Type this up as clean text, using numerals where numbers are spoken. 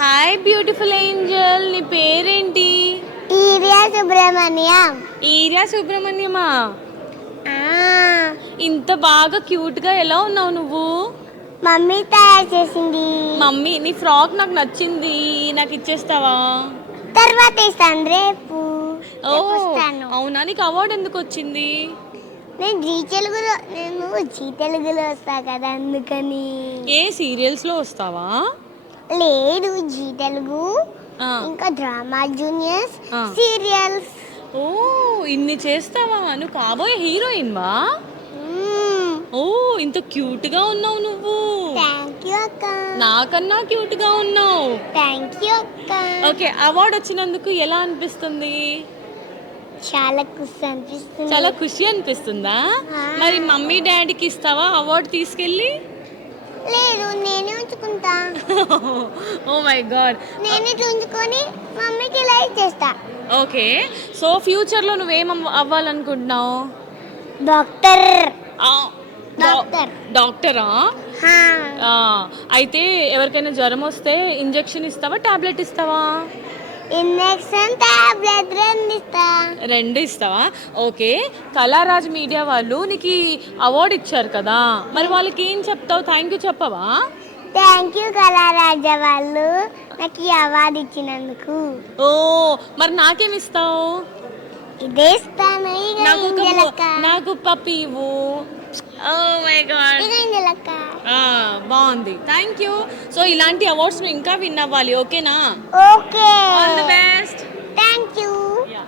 Hi beautiful Angel, నీ పేరేంటి? Urea Subrahmanyam. Urea సుబ్రహ్మణ్యమా? ఆ, ఇంత బాగా క్యూట్ గా ఎలా ఉన్నావు నువ్వు? మమ్మీ తయారు చేసింది. మమ్మీ, నీ ఫ్రాక్ నాకు నచ్చింది, నాకు ఇచ్చేస్తావా? తర్వాత ఇస్తాను, రేపు ఓ ఇస్తాను. అవునా, నీకు అవార్డు ఎందుకు వచ్చింది? నేను జీ తెలుగులో వస్తా కదా, అందుకని. ఏ సీరియల్స్ లో వస్తావా? లేదు, జీ తెలుగు ఆ. ఇంకా డ్రామా జూనియర్స్ ఆ. సీరియల్స్. ఓ ఇన్ని చేస్తావా? నువ్వు కాబోయే హీరోయిన్ వా? ఓ ఇంత క్యూట్ గా ఉన్నావు నువ్వు. థ్యాంక్ యూ అక్క. నాకన్నా క్యూట్ గా ఉన్నావు. థ్యాంక్ యూ అక్క. ఓకే, అవార్డు వచ్చినందుకు ఎలా అనిపిస్తుంది? చాలా ఖుషి అనిపిస్తుంది. చాలా ఖుషి అనిపిస్తుందా? ఆ. మరి మమ్మీ డాడీకి ఇస్తావా అవార్డు తీసుకెళ్ళి? లేదు, నేనే ఉంచుకుంటా. Oh my God. నేనే ఉంచుకొని మమ్మీకి ఇలా ఇచ్చేస్తా. ఓకే, సో ఫ్యూచర్ లో నువ్వేం అవ్వాలనుకుంటున్నావు? డాక్టర్. ఆ, డాక్టర్. డాక్టరా? హా. ఆ, అయితే ఎవరికైనా జ్వరం వస్తే ఇంజెక్షన్ ఇస్తావా, టాబ్లెట్ ఇస్తావా? ఇంజెక్షన్ టాబ్లెట్ రెండు ఇస్తా. రెండు ఇస్తావా? ఓకే, కళారాజ్ మీడియా వాళ్ళు నీకు అవార్డు ఇచ్చారు కదా, మరి వాళ్ళకి ఏం చెప్తావు? థ్యాంక్ యూ చెప్పవా? థ్యాంక్ యూ కళారాజా వాళ్ళు నాకు ఈ అవార్డు ఇచ్చినందుకు. ఓ మరి నాకేమి ఇస్తావు? ఇదే ఇస్తాను. ఇక ఇంజలక్క. నాకు పప్పి ఇవ్వు. ఓ మై గాడ్, ఇక ఇంజలక్క. బాగుంది, థ్యాంక్ యూ. సో ఇలాంటి అవార్డ్స్ నువ్వు ఇంకా విన్ అవ్వాలి, ఓకేనా? Okay. All the best. Thank you. Yeah.